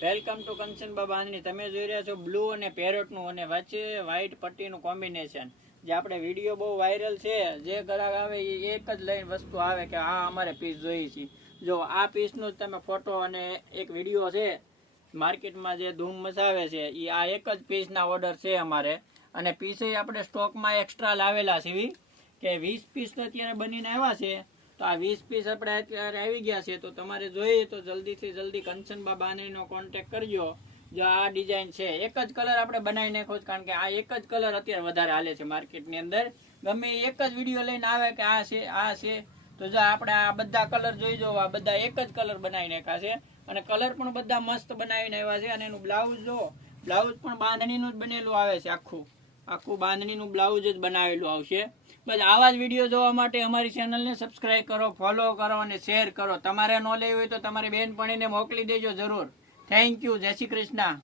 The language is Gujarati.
વેલકમ ટુ કંચનબા બાંધણી. તમે જોઈ રહ્યા છો બ્લુ અને પેરોટનું અને વચ્ચે વ્હાઈટ પટ્ટીનું કોમ્બિનેશન. જે આપણે વિડીયો બહુ વાયરલ છે, જે ગ્રાહક આવે એ એક જ લઈને વસ્તુ આવે કે આ અમારે પીસ જોઈએ છે. જો આ પીસનું તમે ફોટો અને એક વિડીયો છે માર્કેટમાં જે ધૂમ મચાવે છે એ આ એક જ પીસના ઓર્ડર છે અમારે. અને પીસે આપણે સ્ટોકમાં એક્સ્ટ્રા લાવેલા છે કે 20 પીસ તો અત્યારે બનીને આવ્યા છે. તો આ 20 પીસ આપણે અત્યારે આવી ગયા છે. તો તમારે જોઈએ તો જલ્દીથી જલ્દી કંચનબા બાંધણીનો કોન્ટેક્ટ કરજો. જો આ ડિઝાઇન છે, એક જ કલર આપણે બનાવી નાખ્યો, કારણ કે આ એક જ કલર અત્યારે વધારે હાલે છે માર્કેટની અંદર. ગમે એક જ વિડીયો લઈને આવે કે આ છે તો જો આપણે આ બધા કલર જોઈ જો, આ બધા એક જ કલર બનાવી નાખ્યા છે. અને કલર પણ બધા મસ્ત બનાવીને આવ્યા છે. અને એનું બ્લાઉઝ જો, બ્લાઉઝ પણ બાંધણીનું જ બનેલું આવે છે. આખું બાંધણીનું બ્લાઉઝ જ બનાવેલું આવશે. બસ આવા જ વિડીયો જોવા માટે અમારી ચેનલને સબસ્ક્રાઇબ કરો, ફોલો કરો અને શેર કરો. તમારે ન લેવી હોય તો તમારી બહેનપણીને મોકલી દેજો જરૂર. Thank you. જય શ્રી કૃષ્ણ.